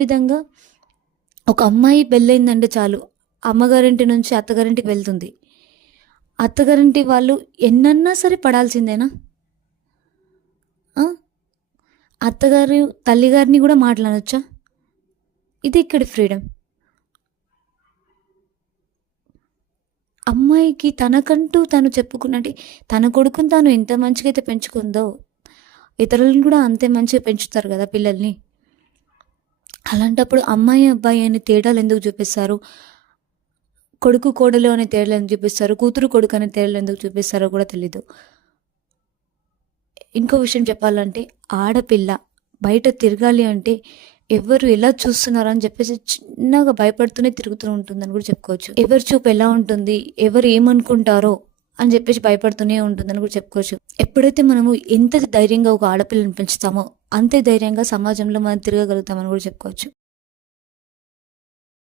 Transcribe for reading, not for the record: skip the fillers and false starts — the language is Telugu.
విధంగా ఒక అమ్మాయి పెళ్ళయిందంటే చాలు అమ్మగారింటి నుంచి అత్తగారింటికి వెళ్తుంది. అత్తగారింటి వాళ్ళు ఎన్నన్నా సరే పడాల్సిందేనా? ఆ! అత్తగారు తల్లిగారిని కూడా మాటలనొచ్చా? ఇదెక్కడి ఫ్రీడమ్? అమ్మాయికి తనకంటూ తను చెప్పుకున్నట్టు తన కొడుకుని తాను ఎంత మంచిగా అయితే పెంచుకుందో, ఇతరులను కూడా అంతే మంచిగా పెంచుతారు కదా పిల్లల్ని. అలాంటప్పుడు అమ్మాయి, అబ్బాయి అనే తేడాలు ఎందుకు చూపిస్తారు? కొడుకు, కోడలు అనే తేడాలు ఎందుకు చూపిస్తారు? కూతురు, కొడుకు అనే తేడాలు ఎందుకు చూపిస్తారో కూడా తెలీదు. ఇంకో విషయం చెప్పాలంటే, ఆడపిల్ల బయట తిరగాలి అంటే ఎవరు ఎలా చూస్తున్నారని చెప్పేసి చిన్నగా భయపడుతూనే తిరుగుతూ ఉంటుందని కూడా చెప్పుకోవచ్చు. ఎవరి చూపు ఎలా ఉంటుంది, ఎవరు ఏమనుకుంటారో అని చెప్పేసి భయపడుతూనే ఉంటుందని కూడా చెప్పుకోవచ్చు. ఎప్పుడైతే మనము ఎంత ధైర్యంగా ఒక ఆడపిల్లని పెంచుతామో అంతే ధైర్యంగా సమాజంలో మనం తిరగగలుగుతామని కూడా చెప్పుకోవచ్చు.